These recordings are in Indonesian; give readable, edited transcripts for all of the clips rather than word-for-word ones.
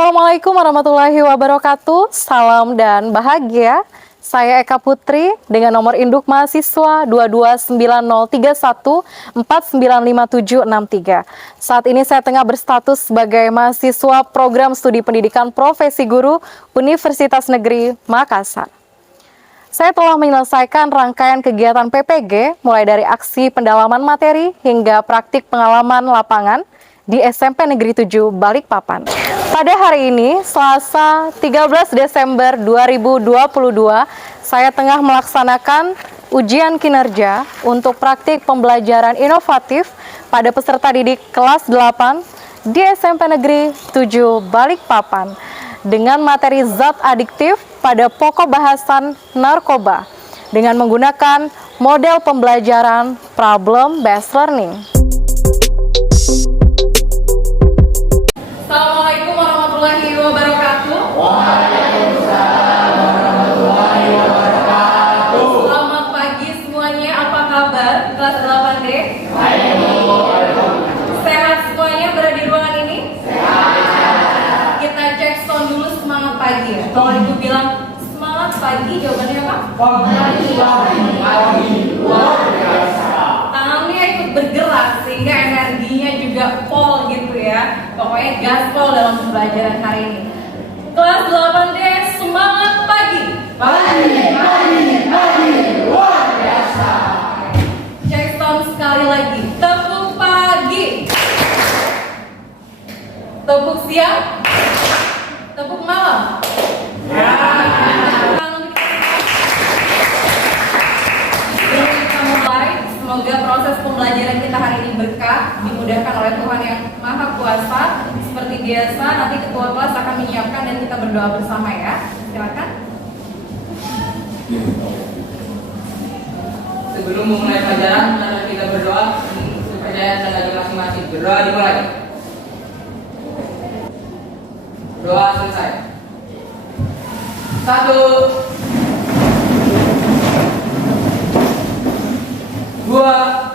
Assalamualaikum warahmatullahi wabarakatuh. Salam dan bahagia. Saya Eka Putri dengan nomor induk mahasiswa 2290314955763. Saat ini saya tengah berstatus sebagai mahasiswa program studi pendidikan profesi guru Universitas Negeri Makassar. Saya telah menyelesaikan rangkaian kegiatan PPG mulai dari aksi pendalaman materi hingga praktik pengalaman lapangan di SMP Negeri 7 Balikpapan. Pada hari ini, Selasa 13 Desember 2022, saya tengah melaksanakan ujian kinerja untuk praktik pembelajaran inovatif pada peserta didik kelas 8 di SMP Negeri 7 Balikpapan dengan materi zat adiktif pada pokok bahasan narkoba dengan menggunakan model pembelajaran problem based learning. Assalamualaikum warahmatullahi wabarakatuh. Waalaikumsalam warahmatullahi wabarakatuh. Selamat pagi semuanya, apa kabar kelas 8D? Baik. Sehat semuanya berada di ruangan ini? Sehat. Kita cek sound dulu semangat pagi ya. Kalau ibu bilang semangat pagi, jawabannya apa? Pagi luar biasa. Tangannya ikut bergerak sehingga energinya juga pol gitu ya. Pokoknya gaspol dalam pembelajaran hari ini. Kelas 8D semangat pagi. Pagi luar biasa. Cek sound sekali lagi. Tepuk pagi. Tepuk siang. Tepuk malam. Sebelum kita mulai, semoga proses pembelajaran kita hari ini berkah, dimudahkan oleh Tuhan Yang Maha Kuasa. Seperti biasa, nanti ketua kelas akan menyiapkan dan kita berdoa bersama ya. Silakan. Sebelum memulai pelajaran, mari kita berdoa supaya dan lagi masing-masing. Berdoa dimulai. Doa selesai. 1 2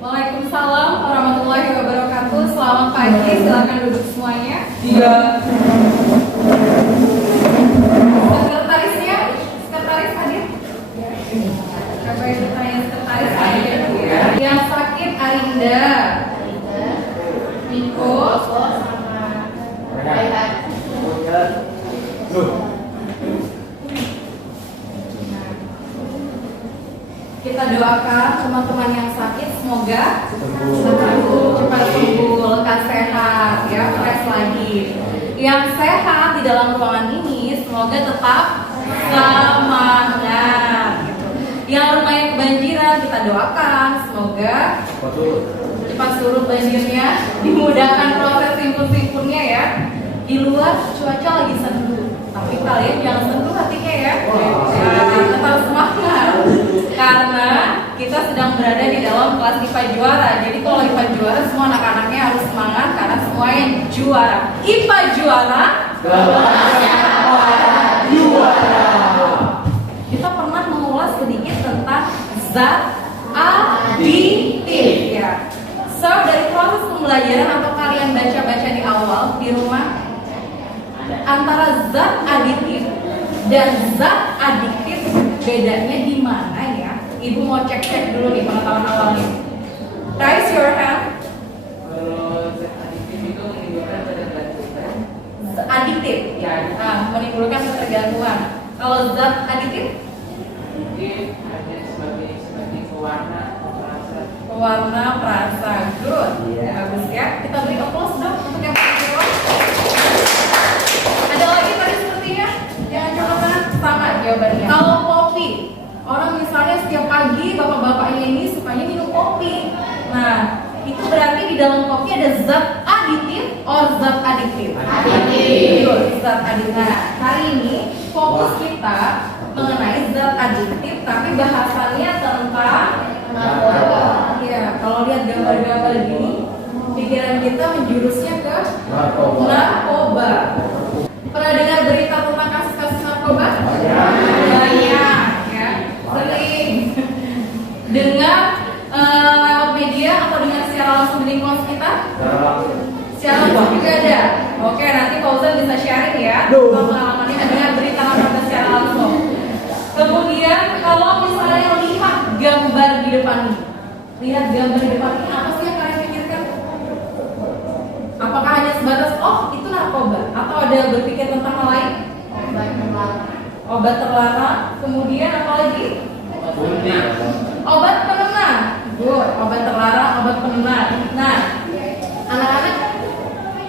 Waalaikumsalam warahmatullahi wabarakatuh. Selamat pagi, silakan duduk semuanya. 3 Sekretarisnya, sekretaris hadir. Coba itu tanya sekretaris hadir ya. Yang sakit Arinda, Niko, kita doakan teman-teman yang sakit semoga cepat sembuh, lekas sehat, ya, fresh lagi. Yang sehat di dalam ruangan ini semoga tetap semangat. Gitu. Yang rumahnya kebanjiran kita doakan semoga cepat surut banjirnya, dimudahkan proses simpul-simpulnya ya. Di luar cuaca lagi sendu, tapi kalian jangan sendu hatinya ya. Tetap semangat. Karena kita sedang berada di dalam kelas IPA juara. Jadi kalau IPA juara semua anak-anaknya harus semangat karena semua yang juara. IPA juara, Kelasnya juara. kita pernah mengulas sedikit tentang zat adiktif ya. So dari proses pembelajaran atau kalian baca-baca di awal di rumah, antara zat aditif dan zat adiktif bedanya di mana ya? Ibu mau cek-cek dulu nih pengetahuan awalnya. Raise your hand. Kalau zat adiktif itu menimbulkan ketergantungan. Adiktif ya, menimbulkan ketergantungan. Kalau zat aditif, Adiktif hanya sebagai pewarna atau perasa. pewarna perasa. Good, bagus ya. Kita beri applause dong untuk yang paling bawah. Ada lagi tadi sepertinya? Jangan coba tangan, sama jawabannya. Kalau kopi, orang misalnya setiap pagi bapak-bapaknya ini sukanya minum kopi. Nah, itu berarti di dalam kopi ada zat aditif atau zat adiktif? Adiktif. Betul, zat adiktif. Nah, hari ini fokus kita mengenai zat adiktif, tapi bahasannya tentang narkoba. Ya, kalau lihat gambar-gambar gini, pikiran kita menjurusnya ke narkoba. Pernah dengar berita tentang kasus-kasus narkoba? Banyak, ya. Sering dengar lewat media atau dengar secara langsung di lingkungan kita? Secara langsung juga ada. Oke, nanti Fauzan bisa sharing ya pengalamannya dengan berita narkoba secara langsung. Kemudian kalau misalnya lihat gambar di depan ini, apa sih yang kalian pikirkan? Apakah hanya sebatas itu narkoba atau ada berpikir tentang hal lain? Obat terlarang. Kemudian apa lagi? Obat penenang. Good. Obat terlarang, obat penenang. Nah, anak-anak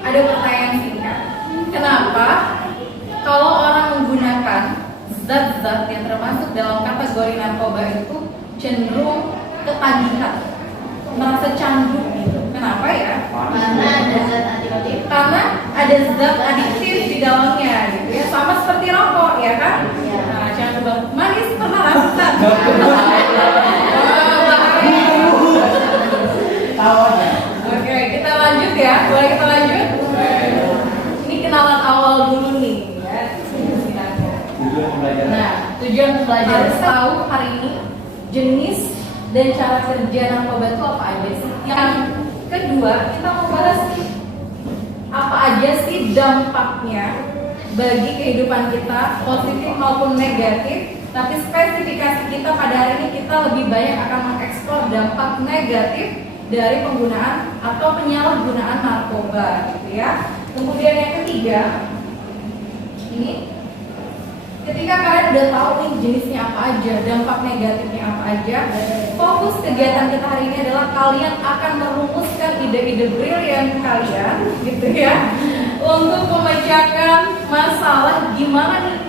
ada pertanyaan singkat. Kenapa kalau orang menggunakan zat-zat yang termasuk dalam kategori narkoba itu cenderung ketagihan, merasa candu gitu? Kenapa ya? Karena ada zat adiktif. Karena ada zat adiktif di dalamnya gitu ya, sama seperti rokok ya kan? Ya. Nah, jangan coba manis pernah rasakan. Oke, kita lanjut ya. Boleh kita lanjut? Ini kenalan awal dulu nih ya. Nah, tujuan belajar harus tahu hari ini jenis dan cara kerja narkoba itu apa aja sih. Yang kedua, kita mau bahas nih apa aja sih dampaknya bagi kehidupan kita, positif maupun negatif. Tapi spesifikasi kita pada hari ini kita lebih banyak akan mengeksplor dampak negatif dari penggunaan atau penyalahgunaan narkoba gitu ya. Kemudian yang ketiga, ini ketika kalian udah tahu nih jenisnya apa aja, dampak negatifnya apa aja, fokus kegiatan kita hari ini adalah kalian akan merumuskan ide-ide brilian kalian gitu ya, untuk memecahkan masalah gimana nih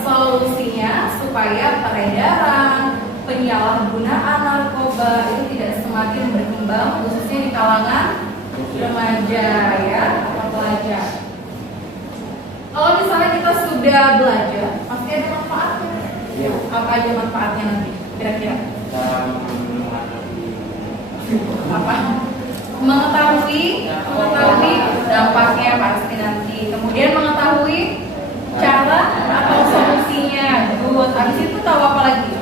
solusinya supaya peredaran, penyalahgunaan narkoba itu tidak semakin berkembang, khususnya di kalangan remaja ya atau pelajar. Kalau misalnya kita sudah belajar, pasti ada manfaatnya. Apa aja manfaatnya nanti? Kira-kira? Apa? Mengetahui dampaknya pasti nanti. Kemudian mengetahui cara atau solusinya. Good. Habis itu tahu apa lagi?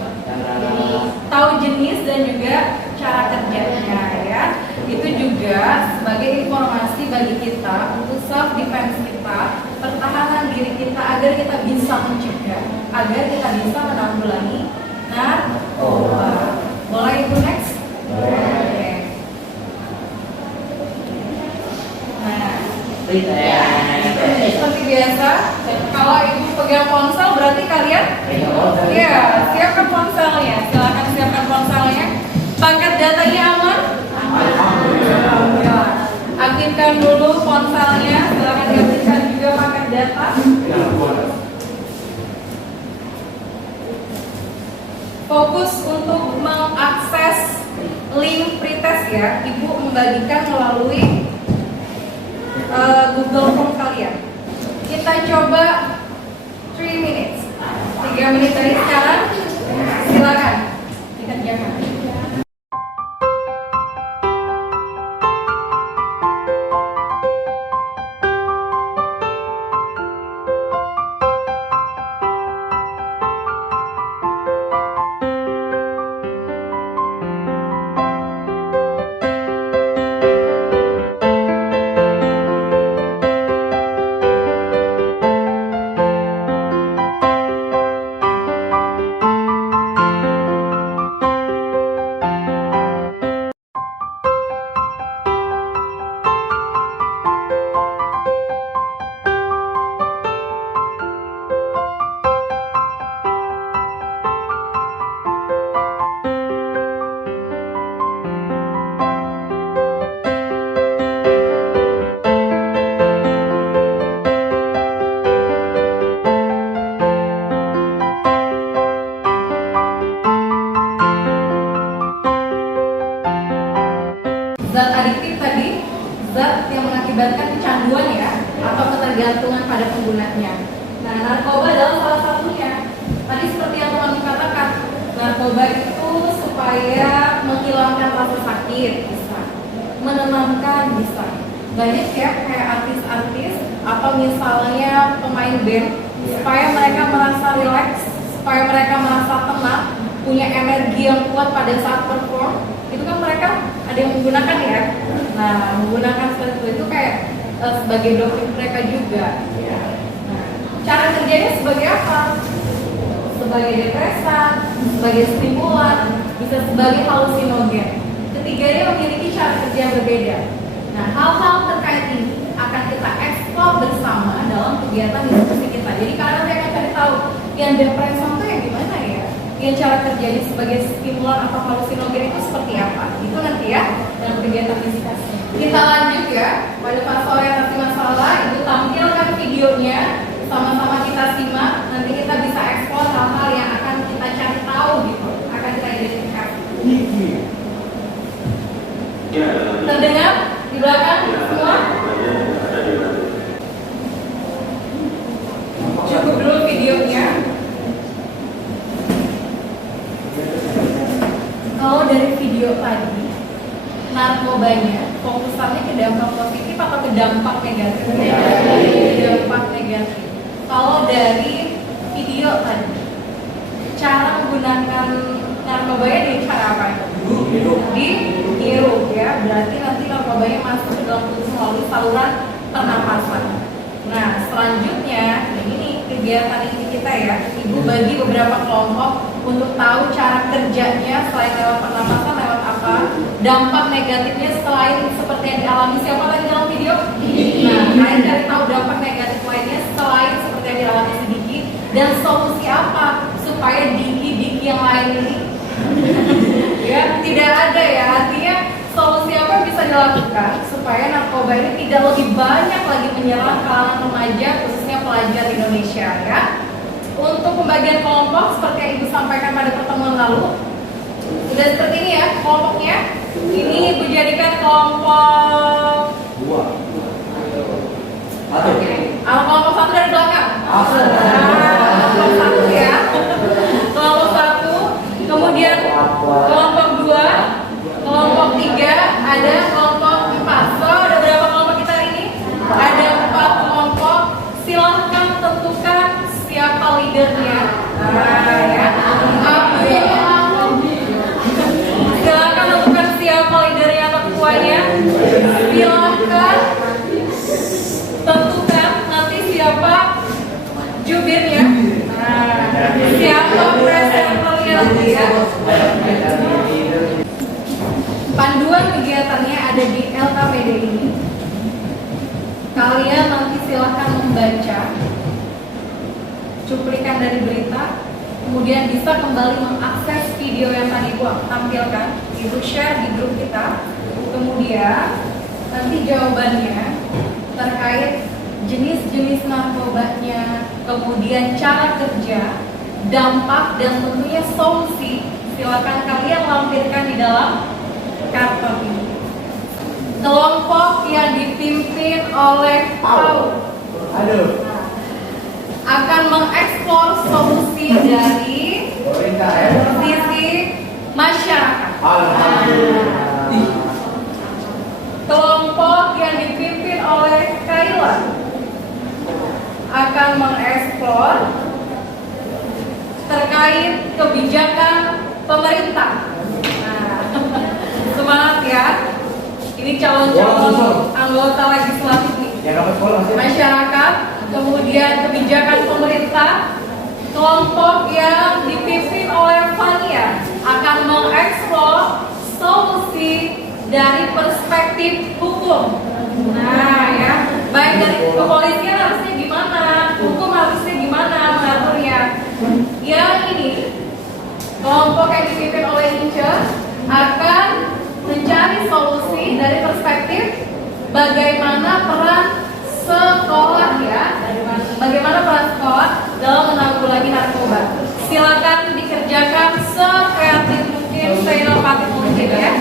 Tahu jenis dan juga cara kerjanya ya. Itu juga sebagai informasi bagi kita untuk self defense kita, pertahanan diri kita agar kita bisa mencegah, agar kita bisa menanggulangi narkoba. Boleh itu next? Oke. Nah, seperti biasa, kalau ibu pegang ponsel berarti kalian siapkan ponselnya. Silakan siapkan ponselnya. Paket datanya aman? Ya. Aktifkan dulu ponselnya. Silakan diaktifkan juga paket data. Fokus untuk mengakses link pretest ya. Ibu membagikan melalui Google Form kalian. Kita coba 3 minutes. 3 menit dari sekarang. Silakan dikerjakan. Zat adiktif tadi, zat yang mengakibatkan kecanduan ya, atau ketergantungan pada penggunanya. Nah, narkoba adalah salah satunya. Tadi seperti yang teman katakan, narkoba itu supaya menghilangkan rasa sakit bisa, menenangkan bisa, banyak ya kayak artis-artis atau misalnya pemain band supaya mereka merasa rileks, supaya mereka merasa tenang, punya energi yang kuat pada saat perform. Itu kan mereka ada yang menggunakan ya. Nah, menggunakan sesuatu itu kayak sebagai doping mereka juga. Ya. Nah, cara kerjanya sebagai apa? Sebagai depresan, sebagai stimulan, bisa sebagai halusinogen. Ketiganya memiliki cara kerja yang berbeda. Nah, hal-hal terkait ini akan kita eksplor bersama dalam kegiatan diskusi kita. Jadi kalian nanti akan cari tahu yang depresan itu yang gimana ya? Yang cara kerjanya sebagai stimulan atau halusinogen itu seperti apa? Itu nanti ya dalam kegiatan diskusi. Kita lanjut ya pada fase orientasi masalah. Itu tampilkan videonya, sama-sama kita simak. Nanti kita bisa eksplor hal-hal yang akan kita cari tahu gitu, akan kita identifikasi. Terdengar di belakang semua? Cukup dulu videonya. Kalau dari video tadi, narkobanya fokusannya ke dampak positif atau ke dampak negatif? Dampak negatif. Kalau dari video tadi, cara menggunakan narkobanya dengan cara apa? Dihirup ya, berarti nanti narkobanya masuk ke dalam tubuh melalui saluran pernapasan. Nah, selanjutnya ini kegiatan ini kita ya, Ibu bagi beberapa kelompok untuk tahu cara kerjanya selain lewat pernapasan, lewat apa, dampak negatifnya selain seperti yang dialami siapa tadi dalam video. Nah, kalian cari tahu dampak negatif lainnya selain seperti yang dialami si Diki, dan solusi apa supaya Diki yang lain ini ya tidak ada ya. Artinya solusi apa yang bisa dilakukan supaya narkoba ini tidak lebih banyak lagi menyerang kalangan remaja, khususnya pelajar Indonesia ya. Untuk pembagian kelompok seperti yang Ibu sampaikan pada pertemuan lalu, sudah seperti ini ya kelompoknya. Ini Ibu jadikan kelompok kelompok satu dari belakang. Kelompok satu ya. Kelompok satu, kemudian kelompok dua, kelompok tiga, ada kelompok empat. So, ada berapa kelompok kita hari ini? Ada 4 kelompok. Silahkan tentukan siapa leadernya. Nah, ya. Silahkan tentukan siapa leadernya atau ketuanya. Silahkan tentukan nanti siapa jubirnya. Nah, siapa presenternya nanti ya. Panduan kegiatannya ada di LKPD ini. Kalian nanti silahkan membaca cuplikan dari berita, kemudian bisa kembali mengakses video yang tadi gua tampilkan, itu share di grup kita. Kemudian nanti jawabannya terkait jenis-jenis narkobanya, kemudian cara kerja, dampak, dan tentunya solusi, silakan kalian lampirkan di dalam karton ini. Kelompok yang dipimpin oleh Paul akan mengeksplor solusi dari sisi masyarakat. Kelompok yang dipimpin oleh Kayla akan mengeksplor terkait kebijakan pemerintah. Nah, semangat ya. Ini calon-calon anggota legislatif nih. Masyarakat, kemudian kebijakan pemerintah. Kelompok yang dipimpin oleh Fania akan mengeksplor solusi dari perspektif hukum. Nah ya, baik dari kepolisian harusnya gimana, hukum harusnya gimana mengaturnya. Yang ini, kelompok yang dipimpin oleh Ince akan mencari solusi dari perspektif bagaimana peran sekolah ya, bagaimana peran sekolah dalam menanggulangi narkoba. Silakan dikerjakan sekreatif mungkin, seinovatif mungkin ya.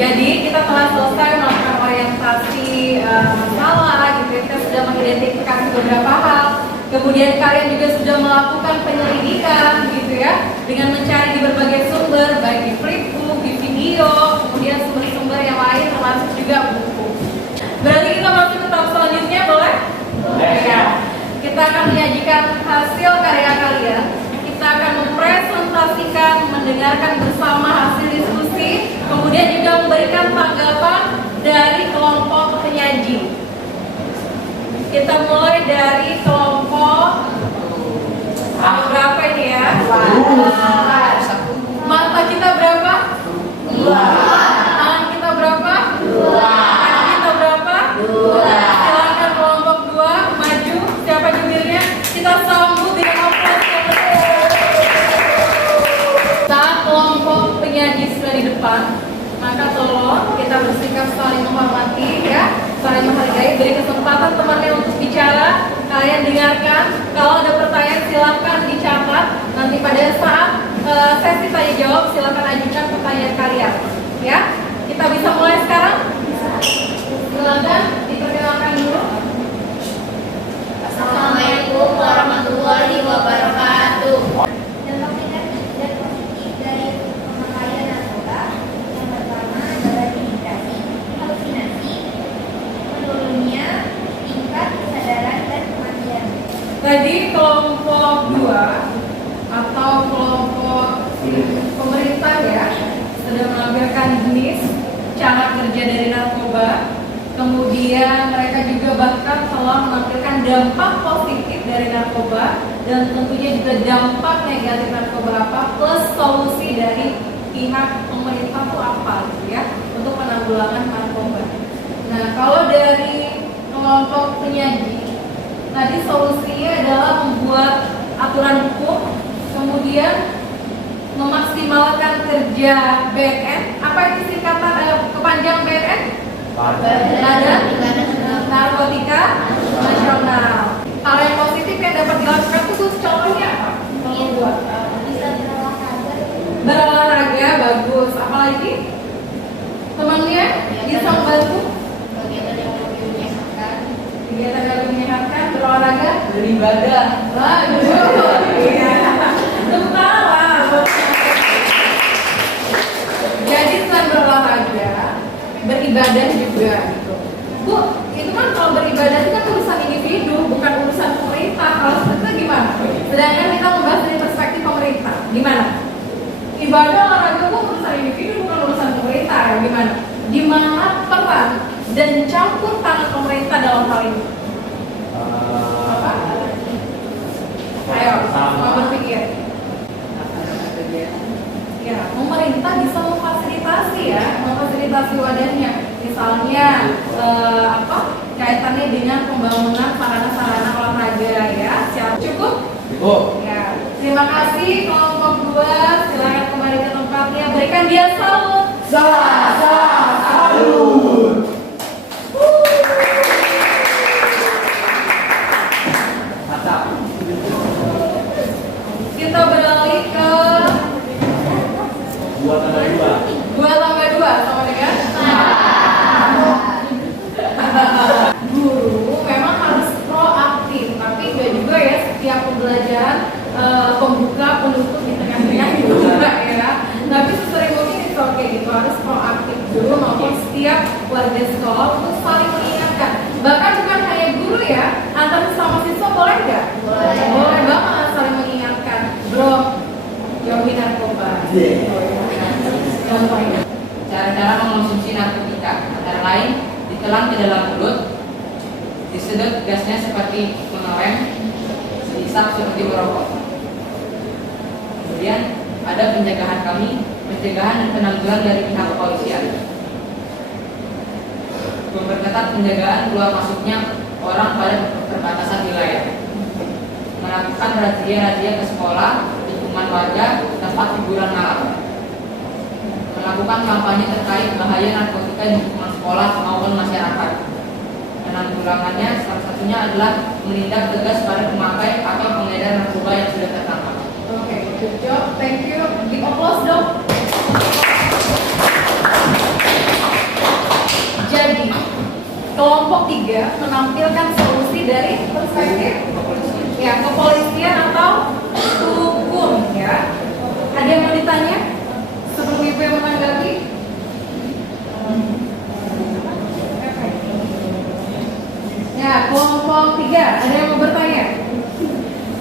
Jadi kita telah selesai melakukan orientasi masalah gitu ya. Kita sudah mengidentifikasi beberapa hal. Kemudian kalian juga sudah melakukan penyelidikan gitu ya, dengan mencari di berbagai sumber, baik di flipbook, di video, kemudian sumber-sumber yang lain termasuk juga buku. Berarti kita masuk ke tahap selanjutnya, boleh? Ya. Kita akan menyajikan hasil karya kalian. Kita akan mempresentasikan, mendengarkan bersama hasil diskusi, kemudian juga memberikan tanggapan dari kelompok penyaji. Kita mulai dari kelompok berapa ini ya? Mata kita berapa? 2. Tangan kita berapa? 2. Kaki kita berapa? 2. Silakan kelompok 2 maju. Siapa jubirnya? Kita sambut dengan aplaus yang besar. Saat kelompok penyaji sudah di depan, maka tolong kita bersikap saling menghormati ya, saling menghargai, beri kesempatan temannya untuk bicara, kalian dengarkan, kalau ada pertanyaan silakan dicatat, nanti pada saat sesi tanya jawab silakan ajukan pertanyaan kalian ya. Kita bisa mulai sekarang? Silakan diperkenalkan dulu. Assalamualaikum warahmatullahi wabarakatuh. Tadi kelompok 2 atau kelompok pemerintah ya sudah menampilkan jenis cara kerja dari narkoba, kemudian mereka juga bahkan telah menampilkan dampak positif dari narkoba dan tentunya juga dampak negatif narkoba apa plus solusi dari pihak pemerintah itu apa gitu ya untuk penanggulangan narkoba. Nah kalau dari kelompok penyaji tadi solusinya adalah membuat aturan hukum, kemudian memaksimalkan kerja BNN. Apa itu singkatan kepanjang BNN? Badan Narkotika Nasional. Hal yang positif yang dapat dilakukan itu contohnya apa? Bisa Berolahraga bagus. Apalagi temannya bisa membantu kegiatan yang lebih menyehatkan, berolahraga, Beribadah. bagus. Iya. Tepuk tangan. Jadi selain berolahraga, beribadah juga gitu. Bu, itu kan kalau beribadah itu kan urusan individu, bukan urusan pemerintah. Kalau seperti itu gimana? Sedangkan kita membahas dari perspektif pemerintah. Gimana? Ibadah olahraga itu urusan individu, bukan urusan pemerintah. Gimana? Di mana peran dan campur tangan pemerintah dalam hal ini? Apa? Ayo, mau berpikir. Ya, pemerintah bisa memfasilitasi ya, memfasilitasi wadahnya. Misalnya kaitannya dengan pembangunan sarana-sarana olahraga ya. Siap? Cukup? Cukup. Ya. Terima kasih kelompok 2. Silakan kembali ke tempatnya. Berikan dia salut. Salut. Mantap. Kita beralih ke 2 tambah 2 sama dengan guru memang harus proaktif, tapi enggak juga ya setiap pembelajaran pembuka penutup di tengah-tengah gitu juga ya. Tapi sesering mungkin itu oke gitu, harus proaktif guru maupun setiap warga sekolah untuk saling mengingatkan. Bahkan bukan hanya guru ya, antar sesama siswa boleh nggak? Boleh banget saling mengingatkan. Bro, jauhi narkoba. Contohnya. Cara-cara mengonsumsi narkotika antara lain ditelan ke dalam mulut, disedot gasnya seperti mengerem, dihisap seperti merokok. Kemudian ada pencegahan dan penanggulangan dari pihak kepolisian. Memperketat penjagaan keluar masuknya orang pada perbatasan wilayah. Melakukan razia-razia ke sekolah, lingkungan warga, tempat hiburan malam. Melakukan kampanye terkait bahaya narkotika di lingkungan sekolah maupun masyarakat. Penanggulangannya salah satunya adalah menindak tegas pada pemakai atau pengedar narkoba yang sudah tertangkap. Oke, good job, thank you. Give applause dong.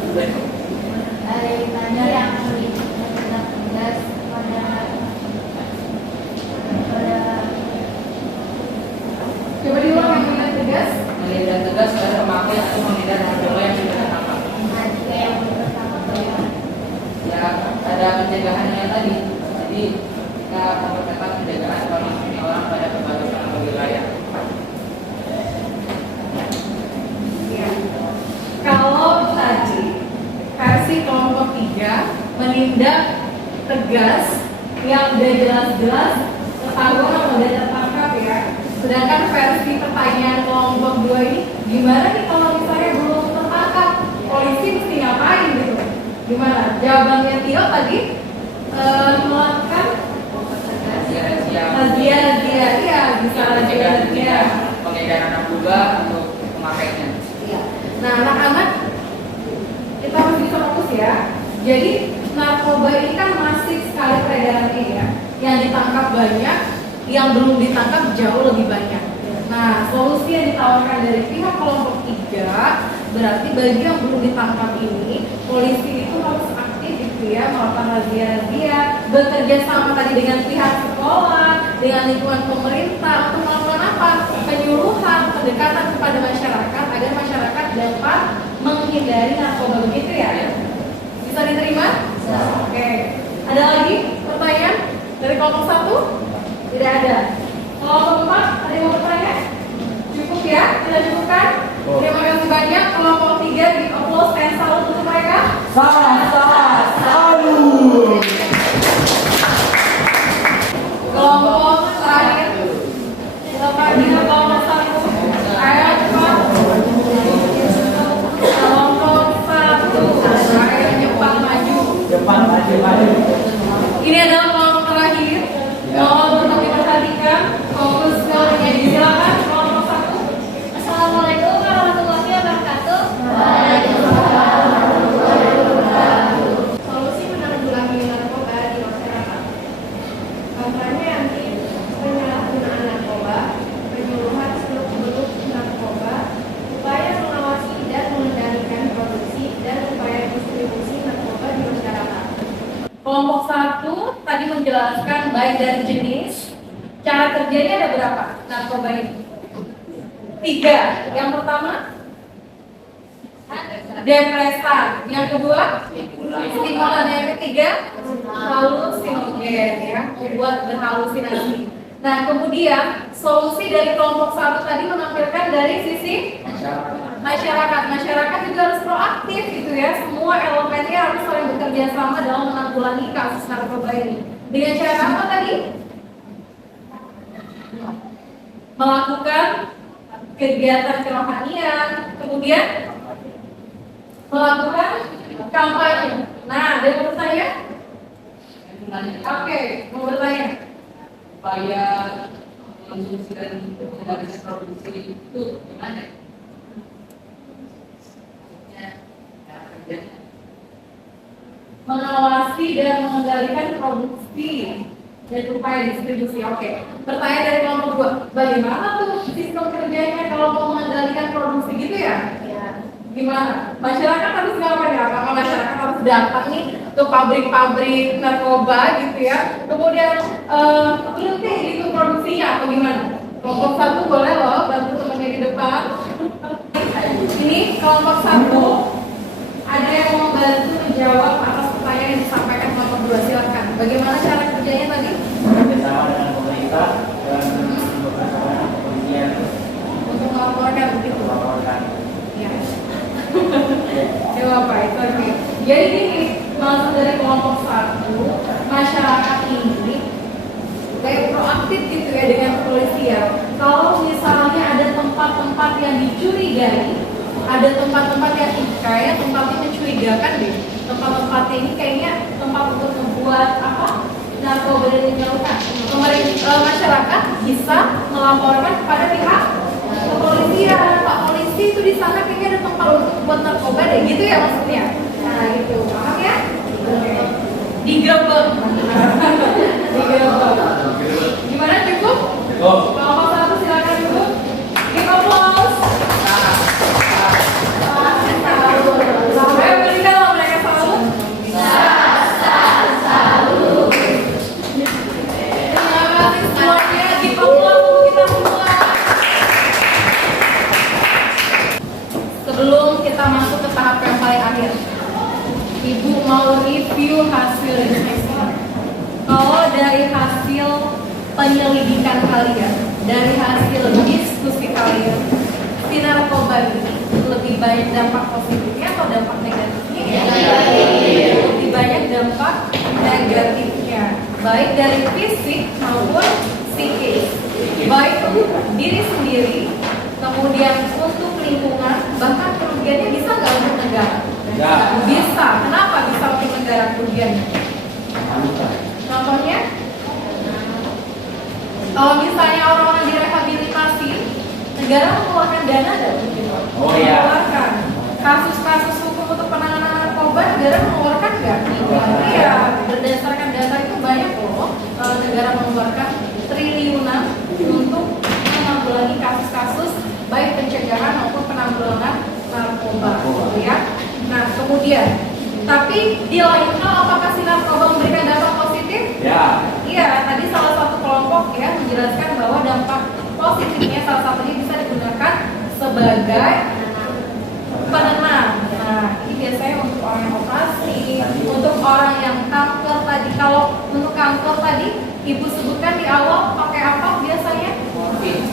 Tanya yang menindak tegas pada Coba diulang yang menindak tegas. Menindak tegas pada pemakai atau menghindar narkoba yang tidak tertangkap. juga yang pertama Ya, ada pencegahannya tadi. Jadi kita memperketat pencegahan kalau masuknya orang pada perbatasan wilayah. Ya. Kalau tadi versi kelompok 3 menindak tegas yang udah jelas-jelas ketahuan atau udah tertangkap ya. Sedangkan versi pertanyaan kelompok 2 ini gimana nih kalau misalnya belum tertangkap, polisi mesti ngapain gitu? Gimana? Jawabannya Tio tadi melakukan razia, iya bisa razia. Pengedaran narkoba untuk pemakainya. Iya. Nah, anak-anak kita harus bisa fokus ya. Jadi narkoba ini kan masif sekali peredarannya ya. Yang ditangkap banyak, yang belum ditangkap jauh lebih banyak. Nah, solusi yang ditawarkan dari pihak kelompok 3 berarti bagi yang belum ditangkap ini, polisi itu harus aktif gitu ya, melakukan razia-razia, bekerja sama tadi dengan pihak sekolah, dengan lingkungan pemerintah untuk melakukan apa? Penyuluhan, pendekatan kepada masyarakat agar masyarakat dapat menghindari narkoba begitu ya. Bisa diterima? Oke. Ada lagi pertanyaan dari kelompok 1? Tidak ada. Kelompok 4 ada yang mau bertanya? Cukup ya? Tidak cukup kan? Terima kasih banyak. Kelompok 3 di applause and salut untuk mereka. Kelompok terakhir. Silakan dengan kelompok 1. Ayo cepat. Kelompok 1. Ayo cepat maju. Ini adalah kelompok terakhir. Mohon untuk diperhatikan. Fokus ke penyanyi. Silakan kelompok 1. Assalamualaikum warahmatullahi wabarakatuh. Solusi menanggulangi narkoba di masyarakat. Kampanye anti penyalahgunaan narkoba, penyuluhan seluk-beluk narkoba, upaya mengawasi dan mengendalikan produksi dan upaya distribusi narkoba di masyarakat. Kelompok 1 tadi menjelaskan baik dari jenis, cara kerjanya ada berapa narkoba ini? 3. Yang pertama depresan, yang kedua stimulan, yang ketiga halusinogen ya, membuat berhalusinasi. Nah kemudian solusi dari kelompok 1 tadi menampilkan dari sisi masyarakat juga harus proaktif gitu ya, semua elemennya harus saling bekerja sama dalam menanggulangi kasus narkoba ini. Dengan cara apa tadi? Melakukan kegiatan kerohanian, kemudian melakukan kampanye. Nah, ada yang mau bertanya? Oke, mau bertanya? Upaya konsumsi dan mengendalikan produksi itu gimana? Mengawasi dan mengendalikan produksi dan upaya distribusi. Oke. Pertanyaan dari kelompok 2. Bagaimana tuh sistem kerjanya kalau mau mengendalikan produksi gitu ya? Gimana? Masyarakat harus ngapain ya? Apakah masyarakat harus datang nih ke pabrik-pabrik narkoba gitu ya? Kemudian berhenti itu produksinya atau gimana? Kelompok 1 boleh loh bantu temannya di depan. Ini kelompok 1 ada yang mau bantu menjawab atas pertanyaan yang disampaikan kelompok 2. Silakan. Bagaimana cara kerjanya tadi? Bersama dengan pemerintah dan bekerjasama dengan kepolisian Untuk melaporkan begitu. melaporkan. Ya. Coba Pak, itu oke. Jadi gini, maksud dari kelompok 1, masyarakat ini kayak proaktif gitu ya dengan kepolisian. Kalau misalnya ada tempat-tempat yang dicurigai, ada tempat-tempat yang kayak tempatnya mencurigakan deh. Tempat-tempatnya ini kayaknya tempat untuk membuat apa? Narkoba dan menjauhkan. Masyarakat bisa melaporkan kepada pihak kepolisian. Pak polisi itu di sana kayaknya ada tempat untuk buat narkoba deh, gitu ya maksudnya. Nah itu, paham ya? Digerebek. Digerebek. Gimana, cukup? Kelompok 1 silakan cukup. Give applause. Sampai berikan Ibu mau review hasil inspeksi. Kalau dari hasil penyelidikan kalian, dari hasil diskusi kalian, si narkoba ini lebih banyak dampak positifnya atau dampak negatifnya? Lebih banyak dampak negatifnya, baik dari fisik maupun psikis, baik untuk diri sendiri, kemudian untuk lingkungan, bahkan kerugiannya bisa nggak untuk negara? Bisa. Kenapa bisa untuk negara kerugiannya? Contohnya, kalau misalnya orang-orang direhabilitasi, negara mengeluarkan dana dan mengeluarkan kasus-kasus hukum untuk penanganan narkoba, negara mengeluarkan nggak? Iya, berdasarkan data itu banyak loh, negara mengeluarkan triliunan untuk menanggulangi kasus-kasus baik pencegahan maupun penanggulangan narkoba, ya. Nah, kemudian, tapi di lain hal, apakah si narkoba memberikan dampak positif? Ya. Iya, tadi salah satu kelompok ya menjelaskan bahwa dampak positifnya salah satunya bisa digunakan sebagai penenang. Nah, ini biasanya untuk orang yang operasi, untuk orang yang kanker tadi. Kalau untuk kanker tadi, Ibu sebutkan di awal pakai apa biasanya?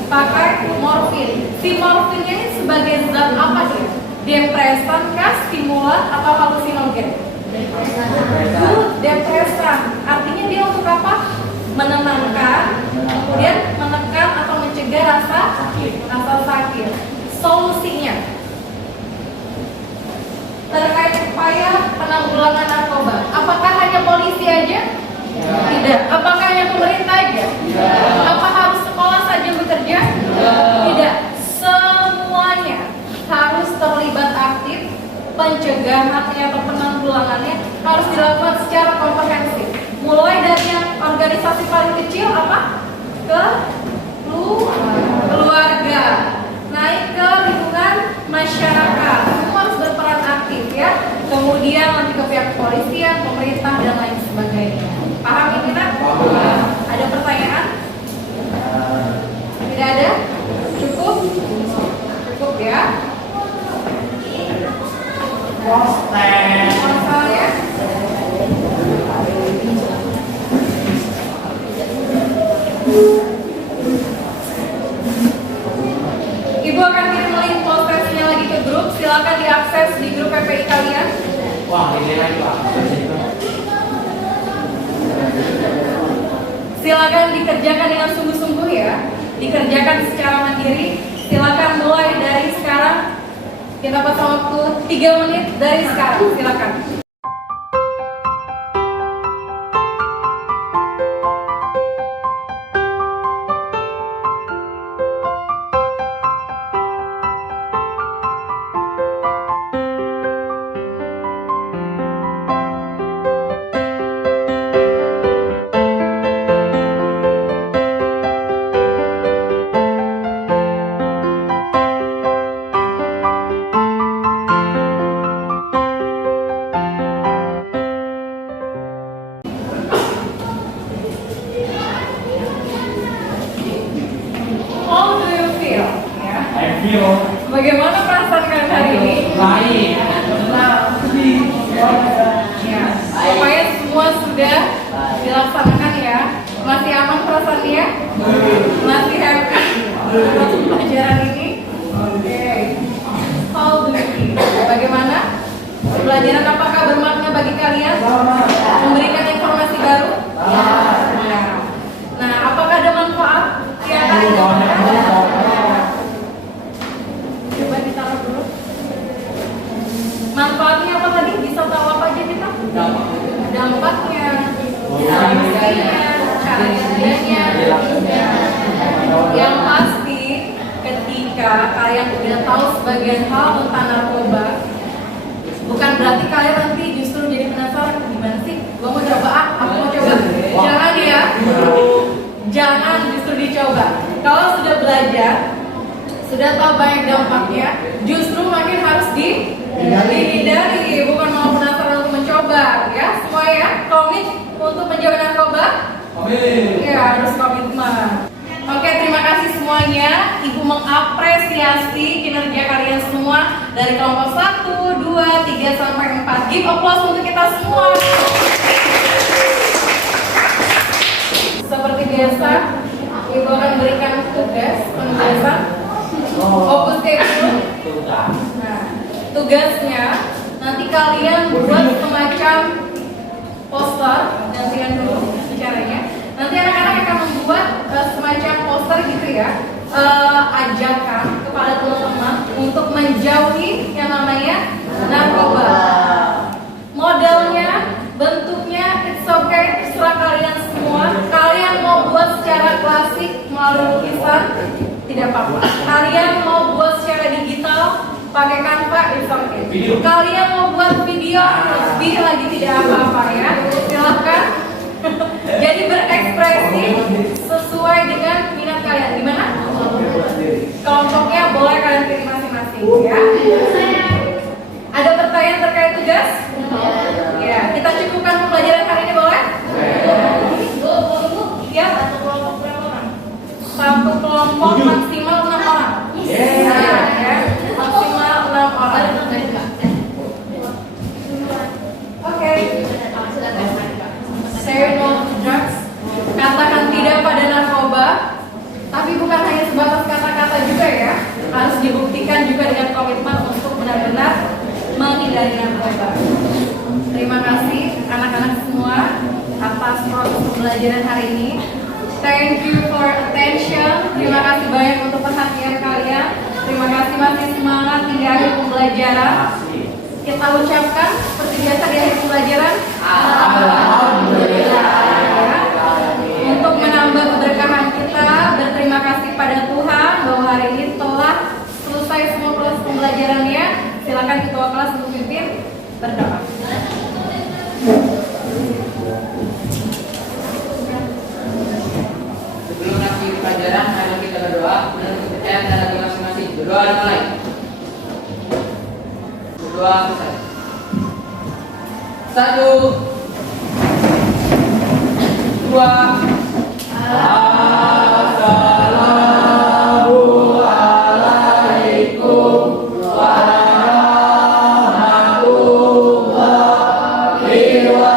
Pakai morfin. Si morfinnya ini sebagai zat apa sih? Depresan kah, stimulan atau halusinogen? Depresan. Artinya dia untuk apa? Menenangkan, kemudian menekan atau mencegah rasa sakit. Solusinya terkait upaya penanggulangan narkoba, apakah hanya polisi aja? Tidak. Apakah hanya pemerintah aja? Apa harus sekolah saja bekerja? Tidak. Semuanya harus terlibat aktif. Pencegahannya atau penanggulangannya harus dilakukan secara komprehensif. Mulai dari yang organisasi paling kecil apa? Ke keluarga, naik ke lingkungan masyarakat. Semua harus berperan aktif ya. Kemudian nanti ke pihak kepolisian, pemerintah dan lain sebagainya. Paham ini nak? Ada pertanyaan? Tidak ada? Cukup? Cukup ya. Masalahnya? Ibu akan kirim link postnya lagi ke grup. Silakan diakses di grup PPI kalian. Wah, ini lagi Pak. Silakan dikerjakan dengan sungguh-sungguh ya. Dikerjakan secara mandiri. Silakan mulai dari sekarang. Kita pasang waktu 3 menit dari sekarang. Silakan. How do you feel? Ya. I feel Bagaimana perasaan kalian hari ini? baik. Ya, supaya semua sudah dilaksanakan ya. Masih aman perasaannya? Masih happy atas pelajaran ini? Oke. How do you feel? Bagaimana? Pelajaran apakah bermakna bagi kalian? Memberikan informasi baru? Ya. Nah, apakah ada manfaat yang kalian dapatkan? Coba ditaruh dulu. Manfaatnya apa tadi? Bisa tahu apa aja kita? Dampaknya, sanksinya, cara kerjanya. Yang pasti ketika kalian udah tahu sebagian hal tentang narkoba, bukan berarti kalian nanti justru jadi penasaran gimana sih? Gua mau coba aku mau coba. Jangan ya. Jangan justru dicoba. Kalau sudah belajar, sudah tahu banyak dampaknya, justru makin harus dihindari, bukan mau penasaran untuk mencoba, ya. Semua ya, komit untuk menjauhi narkoba. Ya, harus komitmen. Oke, terima kasih semuanya. Ibu mengapresiasi kinerja kalian semua dari kelompok 1, 2, 3 sampai 4. Give applause untuk semua. Seperti biasa, Ibu akan berikan tugas penugasan. Opus itu. Nah, tugasnya nanti kalian buat semacam poster, gantian dulu caranya. Nanti anak-anak akan membuat semacam poster gitu ya, ajakan kepada teman-teman untuk menjauhi yang namanya narkoba. Modelnya, bentuknya, it's okay, terserah kalian semua. Kalian mau buat secara klasik melalui lukisan, tidak apa-apa. Kalian mau buat secara digital, pakai Canva, it's okay. Kalian mau buat video, lebih lagi tidak apa-apa ya. Silahkan. Jadi berekspresi sesuai dengan minat kalian. Gimana? Kelompoknya boleh kalian pilih masing-masing ya. Ada pertanyaan terkait tugas? Ya, kita cukupkan pembelajaran hari ini boleh? Ya, satu kelompok berapa orang? Satu kelompok maksimal 6 orang. Nah, ya, maksimal 6 orang. Oke. Say no to drugs. Katakan tidak pada narkoba. Tapi bukan hanya sebatas kata-kata juga ya. Harus dibuktikan juga dengan komitmen untuk benar-benar menghindari narkoba. Terima kasih anak-anak semua atas proses pembelajaran hari ini. Thank you for attention. Terima kasih banyak untuk perhatian kalian. Terima kasih masih semangat hingga akhir pembelajaran. Kita ucapkan seperti biasa di akhir pembelajaran. Alhamdulillah. Untuk menambah keberkahan kita, berterima kasih pada Tuhan bahwa hari ini telah selesai semua proses pembelajarannya. Silakan ketua kelas untuk pimpin berdoa. Sebelum akhir pelajaran, mari kita berdoa menurut kepercayaan dan agama masing-masing. Berdoa mulai. Berdoa selesai. 1, 2. Assalamualaikum warahmatullahi wabarakatuh.